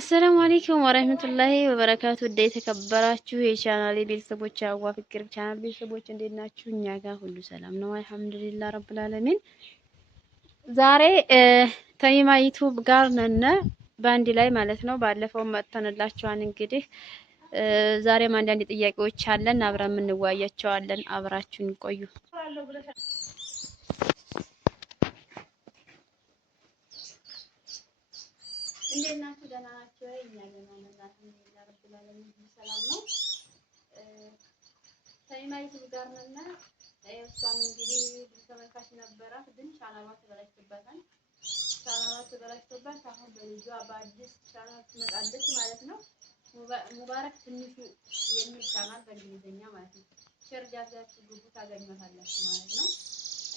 አሰላሙ አለይኩም ወራህመቱላሂ ወበረካቱ። ውድ የተከበራችሁ የቻናሌ ቤተሰቦች አዋ ፍቅር ቻናል ቤተሰቦች እንዴት ናችሁ? እኛ ጋር ሁሉ ሰላም ነው አልሐምዱሊላህ ረብል ዓለሚን። ዛሬ ተሚማ ዩቲዩብ ጋር ነን በአንድ ላይ ማለት ነው። ባለፈው መጥተንላችኋል። እንግዲህ ዛሬም አንዳንድ ጥያቄዎች አለን አብረን እንወያያቸዋለን። አብራችሁን ቆዩ። እንዴት ናችሁ? ደህና ናችሁ? እኛ ደህና ነን አልሐምዱሊላህ ረብል ዓለሚን ሰላም ነው። ተሚማ ዩቲዩብ ጋር ነን። እሷም እንግዲህ ብዙ ተመልካች ነበራት፣ ግን ቻናሏ ተበላሽቶባታል። አሁን በልጇ በአዲስ ቻናል ትመጣለች ማለት ነው። ሙባረክ ትንሹ የሚል ቻናል በእንግሊዝኛ ማለት ነው። ሼር ጃዛችሁ ግቡ ታገኙታላችሁ ማለት ነው።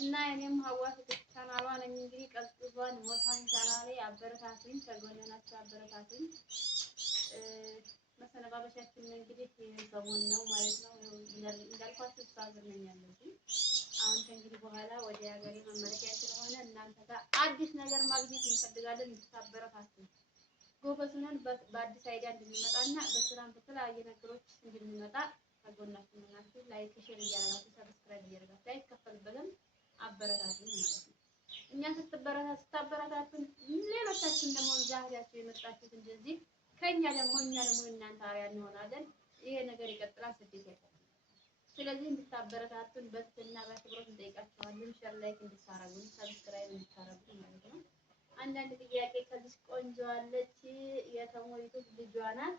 እና እኔም ሀዋ ፍቅር ቻናሏ ነኝ። እንግዲህ ቀዝቅዟን ሞታን ቻናሌ አበረታቱኝ፣ ተጎነናችሁ አበረታቱኝ። መሰነባበሻችን እንግዲህ ሰሞን ነው ማለት ነው። እንዳልኳችሁ ሀገር ነኝ ያለሁት። አሁን ከእንግዲህ በኋላ ወደ ሀገሬ መመለሻ ስለሆነ እናንተ ጋር አዲስ ነገር ማግኘት እንፈልጋለን። እንድታበረታቱኝ ጎበዝ ነን። በአዲስ አይዲያ እንድንመጣና በስራም በተለያየ ነገሮች እንድንመጣ ተጎናችሁ ናችሁ። ላይክ ሼር እያደረጋችሁ ሰብስክራይብ እያደረጋችሁ አይከፈልበትም። አበረታቱን ማለት ነው። እኛ ስታበረታቱን ሌሎቻችን ደግሞ ዛሬያችሁ የመጣችሁት እንደዚህ ከኛ ደግሞ እናንተ አሪያ እንሆናለን። ይሄ ነገር ይቀጥላል። ስደት ያቀጥላል። ስለዚህ እንድታበረታቱን በትና በክብረት እንጠይቃችኋለን። ሼር ላይክ እንድታረጉን ሰብስክራይብ እንድታረጉን ማለት ነው። አንዳንድ ጥያቄ ከዚህ ቆንጆ አለች የተሞይቱ ልጇ ናት።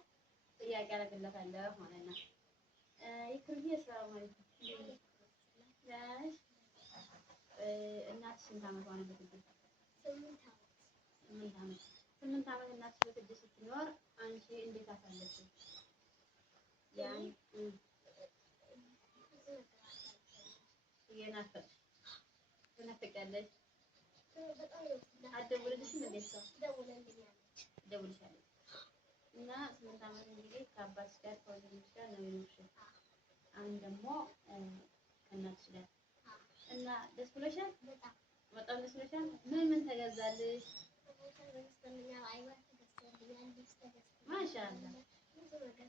ጥያቄ አደርግላታለሁ ማለት ነው። ይክርዬ ሰላም አለይኩም እናት ስንት ዓመቷ ነው? በስደት 8 ዓመት እናት በስደት ስትኖር አንቺ እንዴት አሳለፍሽ? ያን ትናፍቂያለሽ? አትደውልልሽም? እንዴት ሰው ትደውልልሻለች? እና 8 ዓመት እንግዲህ ከአባትሽ ጋር ከወንድምሽ ጋር ነው የኖርሽው። አሁን ደግሞ ከእናትሽ ጋር እና ደስ ብሎሻል? በጣም ደስ ብሎሻል? ምን ተገዛልሽ? ማሻአላህ ብዙ ነገር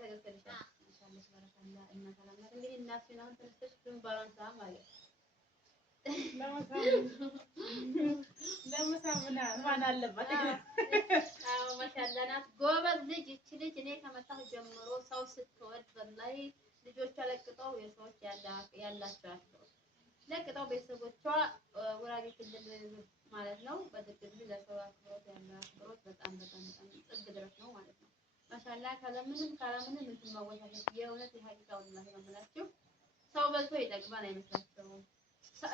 ተገዝተልሻል። ማሻአላህ ተባረካላህ። እና ሰላም ናት። እንግዲህ እናትሽን አሁን ተነስተሽ ግንባሯን ሳም ማለት ለመሳምና ማን አለባት? አዎ ማሻአላህ ናት። ጎበዝ ልጅ ይቺ ልጅ እኔ ከመጣሁ ጀምሮ ሰው ስትወድ በላይ ልጆቿ ለቅጠው የሰዎች ያላቸው ለቅጠው ቤተሰቦቿ ወራጌ ክልል ማለት ነው። በትክክል ለሰው አክብሮት ያለው አክብሮት በጣም ጥግ ድረስ ነው ማለት ነው። ማሻአላህ ካለምንም እንትን ማወሳሰብ የእውነት የሀቂቃውን ነው የምላችሁ። ሰው በልቶ ይጠግባል አይመስላቸውም።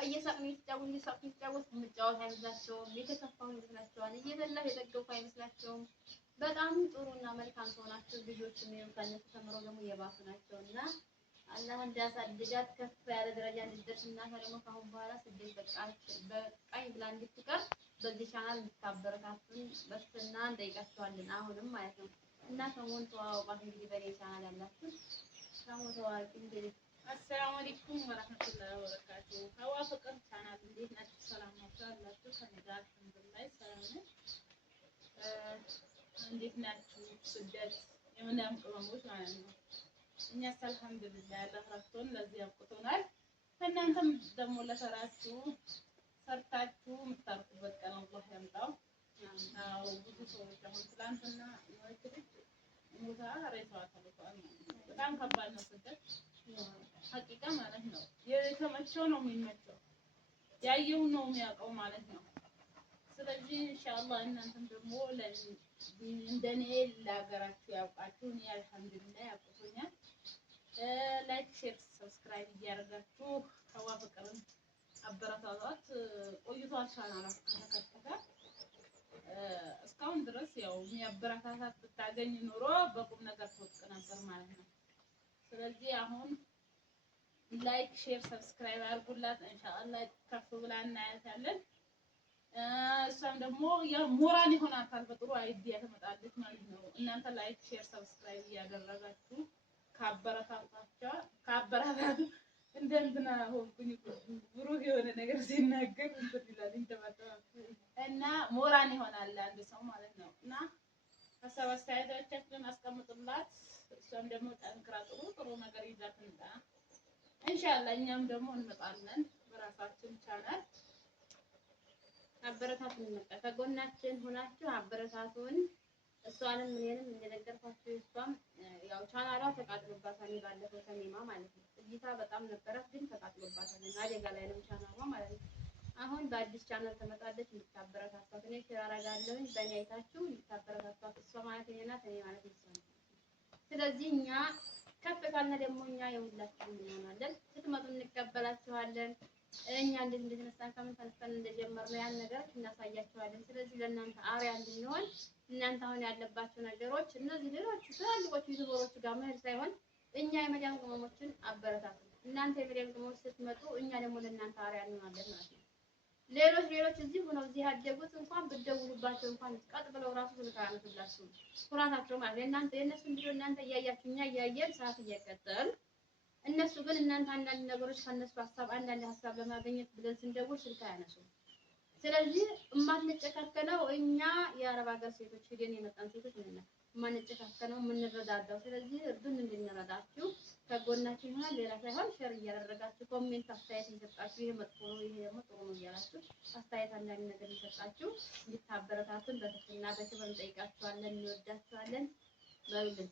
እየሳቅን እየተጫወት የምጫወት አይመስላቸውም። የተከፋው ይመስላቸዋል። እየበላሁ የጠገብኩ አይመስላቸውም። በጣም ጥሩና መልካም ሰው ናቸው። ልጆችም ከእነሱ ተምረው ደግሞ የባሱ ናቸውና አላህ እንዲያሳድጋት ከፍ ያለ ደረጃ እንድትደርስ እና ደግሞ ካሁን በኋላ ስደት በቃኝ ብላ እንድትቀር በዚህ ቻናል እንድታበረታቱን በስና እንጠይቃችኋለን። አሁንም ማለት ነው። እና ሰሞን ተዋውቃት እንግዲህ በኔ ቻናል ያላችሁ ሰሞን ተዋውቂ እንግዲህ። አሰላሙ አለይኩም ወራህመቱላሂ ወበረካቱ። ሀዋ ፍቅር ቻናል እንዴት ናችሁ? ሰላም ናችሁ አላችሁ? ከኔ ጋር አልሐምዱሊላህ ሰላም ነኝ። እንዴት ናችሁ? ስደት የምናም ቅመሞች ማለት ነው። እኛስ አልሐምዱሊላህ አላህ ረድቶን ለዚህ አብቅቶናል። እናንተም ደግሞ ለሰራችሁ ሰርታችሁ የምታርፉበት ቀን አላህ ያምጣው። አዎ ብዙ ሰዎች አሁን ትላንትና ወይትልጅ ሞታ ሬሳዋ ተልኳል። በጣም ከባድ ነው ስደት ሀቂቃ ማለት ነው። የተመቸው ነው የሚመቸው፣ ያየው ነው የሚያውቀው ማለት ነው። ስለዚህ ኢንሻአላህ እናንተም ደግሞ እንደኔ ለሀገራችሁ ያውቃችሁ። እኔ አልሐምዱሊላህ ያውቁኛል። ላይክ ሼር ሰብስክራይብ እያደረጋችሁ ሀዋ ፍቅርን አበረታቷት። ቆይቷል ቻናሏ ከተከፈተ እስካሁን ድረስ ያው የሚያበረታታት ብታገኝ ኖሮ በቁም ነገር ትወጥቅ ነበር ማለት ነው። ስለዚህ አሁን ላይክ ሼር ሰብስክራይብ አድርጉላት። ኢንሻአላህ ከፍ ብላ እናያታለን። እሷም ደግሞ ሞራል ይሆናታል። በጥሩ አይዲያ ትመጣለች ማለት ነው። እናንተ ላይክ ሼር ሰብስክራይብ እያደረጋችሁ ካበረታቱ እንደንትና ሆንኩኝ ብሩህ የሆነ ነገር ሲናገር እንትን ይላል እና ሞራል ይሆናል አንድ ሰው ማለት ነው። እና ሀሳብ አስተያየቶቻችንን አስቀምጡላት። እሷም ደግሞ ጠንክራ ጥሩ ነገር ይዛ ትምጣ ኢንሻአላህ። እኛም ደግሞ እንመጣለን በራሳችን ቻናል። አበረታቱን፣ መጣ ከጎናችን ሆናችሁ አበረታቱን። እሷንም እኔንም እንደነገርኳችሁ እሷም ያው ቻናሏ ተቃጥሎባታል። ባለፈው ተሚማ ማለት ነው እይታ በጣም ነበራት፣ ግን ተቃጥሎባታል። አደጋ ላይ ነው ቻናሏ ማለት ነው። አሁን በአዲስ ቻናል ተመጣለች። እንድታበረታቷት እኔ ሼር አደርጋለሁ። በእኔ አይታችሁ እንድታበረታቷት። እሷ ማለት እኔ ናት፣ እኔ ማለት እሷ ናት። ስለዚህ እኛ ከፍ ካልን ደግሞ እኛ የሁላችንም እንሆናለን። ስትመጡ እንቀበላችኋለን። እኛ እንዴት እንደተነሳን ከምን ተነስተን እንደጀመርነው ያን ነገር እናሳያችኋለን። ስለዚህ ለእናንተ አርአያ እንድንሆን እናንተ አሁን ያለባችሁ ነገሮች እነዚህ ሌሎች ትላልቆቹ ዩቲዩበሮች ጋር መሄድ ሳይሆን እኛ የመዳም ቅመሞችን አበረታቱ። እናንተ የመዳም ቅመሞች ስትመጡ እኛ ደግሞ ለእናንተ አርአያ እንሆናለን ማለት ነው። ሌሎች እዚህ ሆነው እዚህ ያደጉት እንኳን ብትደውሉባቸው እንኳን ቀጥ ብለው ራሱ ስልክ አያነሱላችሁም። ኩራታቸው ማለት ነው። እናንተ የእነሱን ቪዲዮ እናንተ እያያችሁ እኛ እያየን ሰዓት እየቀጠል እነሱ ግን እናንተ አንዳንድ ነገሮች ከነሱ አንዳንድ ሀሳብ ለማግኘት ብለን ስንደውል ስልክ አያነሱም። ስለዚህ የማንጨካከለው እኛ የአረብ ሀገር ሴቶች ሄደን የመጣን ሴቶች ነን። የማንጨካከለው የምንረዳዳው። ስለዚህ እርዱን እንድንረዳችሁ ከጎናችን ይሆናል። ሌላ ሳይሆን ሼር እያደረጋችሁ ኮሜንት አስተያየት እየሰጣችሁ ይሄ መጥፎ ነው ይሄ ደግሞ ጥሩ ነው እያላችሁ አስተያየት አንዳንድ ነገር እየሰጣችሁ እንድታበረታቱን በትህትና በክብር እንጠይቃችኋለን። እንወዳችኋለን። በሉልን።